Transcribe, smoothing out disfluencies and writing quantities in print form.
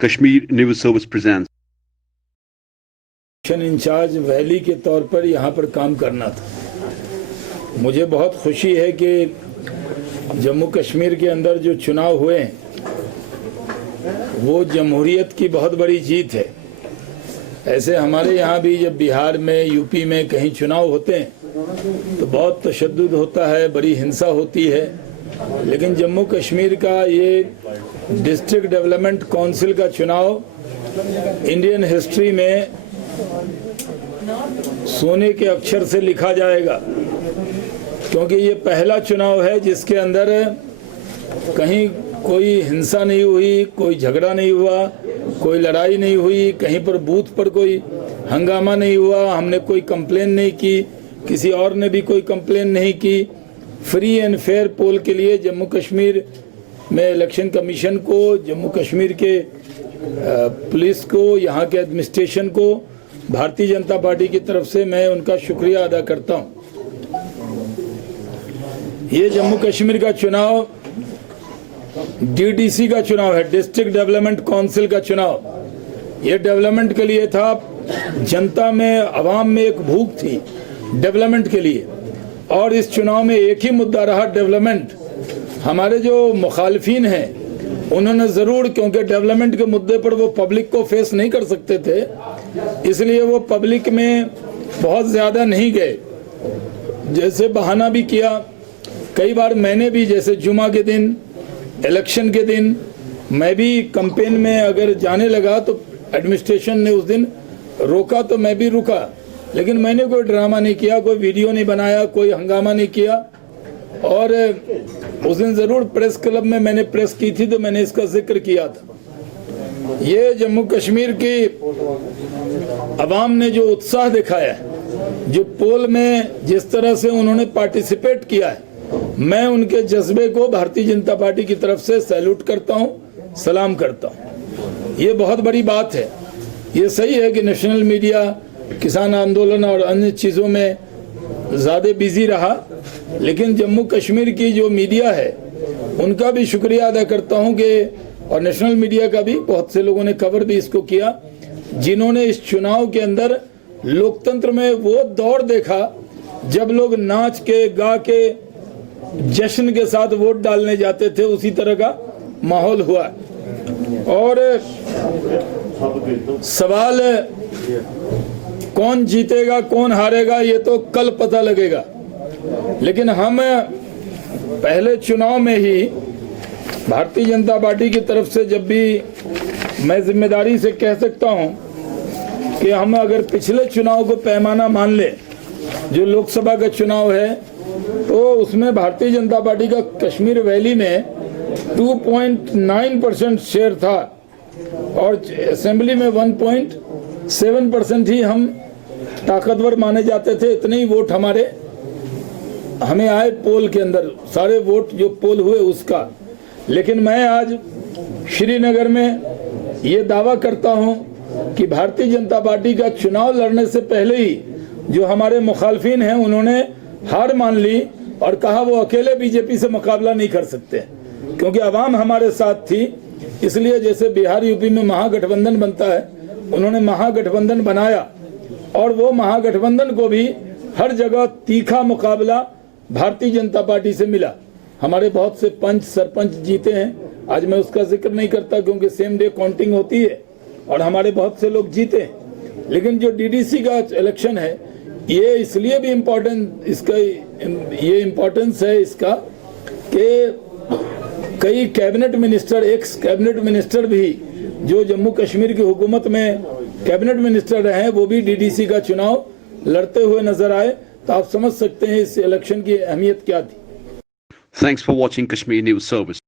Kashmir News Service presents. Mission incharge valley के तौर पर यहाँ पर काम करना था। मुझे बहुत खुशी है कि जम्मू कश्मीर के अंदर जो चुनाव हुए वो जमहूरियत की बहुत बड़ी जीत है। ऐसे हमारे यहाँ भी जब बिहार में, यूपी में कहीं चुनाव होते हैं तो बहुत तशद्दुद होता है, बड़ी हिंसा होती है, लेकिन जम्मू कश्मीर का ये डिस्ट्रिक्ट डेवलपमेंट काउंसिल का चुनाव इंडियन हिस्ट्री में सोने के अक्षर से लिखा जाएगा, क्योंकि ये पहला चुनाव है जिसके अंदर कहीं कोई हिंसा नहीं हुई, कोई झगड़ा नहीं हुआ, कोई लड़ाई नहीं हुई, कहीं पर बूथ पर कोई हंगामा नहीं हुआ, हमने कोई कंप्लेन नहीं की, किसी और ने भी कोई कंप्लेन नहीं की। फ्री एंड फेयर पोल के लिए जम्मू कश्मीर में इलेक्शन कमीशन को, जम्मू कश्मीर के पुलिस को, यहाँ के एडमिनिस्ट्रेशन को भारतीय जनता पार्टी की तरफ से मैं उनका शुक्रिया अदा करता हूँ। ये जम्मू कश्मीर का चुनाव डीडीसी का चुनाव है, डिस्ट्रिक्ट डेवलपमेंट काउंसिल का चुनाव। ये डेवलपमेंट के लिए था। जनता में, आवाम में एक भूख थी डेवलपमेंट के लिए, और इस चुनाव में एक ही मुद्दा रहा, डेवलपमेंट। हमारे जो मुखालिफिन हैं उन्होंने ज़रूर, क्योंकि डेवलपमेंट के मुद्दे पर वो पब्लिक को फेस नहीं कर सकते थे, इसलिए वो पब्लिक में बहुत ज़्यादा नहीं गए। जैसे बहाना भी किया कई बार, मैंने भी, जैसे जुमा के दिन, इलेक्शन के दिन मैं भी कैंपेन में अगर जाने लगा तो एडमिनिस्ट्रेशन ने उस दिन रोका तो मैं भी रुका, लेकिन मैंने कोई ड्रामा नहीं किया, कोई वीडियो नहीं बनाया, कोई हंगामा नहीं किया। और उस दिन ज़रूर प्रेस क्लब में मैंने प्रेस की थी तो मैंने इसका जिक्र किया था। ये जम्मू कश्मीर की अवाम ने जो उत्साह दिखाया है, जो पोल में जिस तरह से उन्होंने पार्टिसिपेट किया है, मैं उनके जज्बे को भारतीय जनता पार्टी की तरफ से सैल्यूट करता हूं, सलाम करता हूं। ये बहुत बड़ी बात है। ये सही है कि नेशनल मीडिया किसान आंदोलन और अन्य चीज़ों में ज़्यादा बिजी रहा, लेकिन जम्मू कश्मीर की जो मीडिया है उनका भी शुक्रिया अदा करता हूं कि, और नेशनल मीडिया का भी, बहुत से लोगों ने कवर भी इसको किया, जिन्होंने इस चुनाव के अंदर लोकतंत्र में वो दौर देखा जब लोग नाच के, गा के, जश्न के साथ वोट डालने जाते थे, उसी तरह का माहौल हुआ। और सवाल कौन जीतेगा कौन हारेगा ये तो कल पता लगेगा, लेकिन हम पहले चुनाव में ही भारतीय जनता पार्टी की तरफ से, जब भी मैं जिम्मेदारी से कह सकता हूं कि हम अगर पिछले चुनाव को पैमाना मान ले, जो लोकसभा का चुनाव है, तो उसमें भारतीय जनता पार्टी का कश्मीर वैली में 2.9% शेयर था और असेंबली में 1.7% ही हम ताकतवर माने जाते थे। इतने ही वोट हमें आए पोल के अंदर, सारे वोट जो पोल हुए उसका। लेकिन मैं आज श्रीनगर में ये दावा करता हूं कि भारतीय जनता पार्टी का चुनाव लड़ने से पहले ही जो हमारे मुखालफिन हैं उन्होंने हार मान ली और कहा वो अकेले बीजेपी से मुकाबला नहीं कर सकते, क्योंकि आवाम हमारे साथ थी। इसलिए जैसे बिहार, यूपी में महागठबंधन बनता है, उन्होंने महागठबंधन बनाया और वो महागठबंधन को भी हर जगह तीखा मुकाबला भारतीय जनता पार्टी से मिला। हमारे बहुत से पंच, सरपंच जीते हैं। आज मैं उसका जिक्र नहीं करता क्योंकि सेम डे काउंटिंग होती है और हमारे बहुत से लोग जीते हैं। लेकिन जो डीडीसी का इलेक्शन है, ये इसलिए भी इम्पोर्टेंस है इसका कि कई cabinet minister, x cabinet minister भी जो जम्मू कश्मीर की हुकूमत में कैबिनेट मिनिस्टर रहे हैं, वो भी डीडीसी का चुनाव लड़ते हुए नजर आए। तो आप समझ सकते हैं इस इलेक्शन की अहमियत क्या थी। Thanks for watching Kashmir News Service.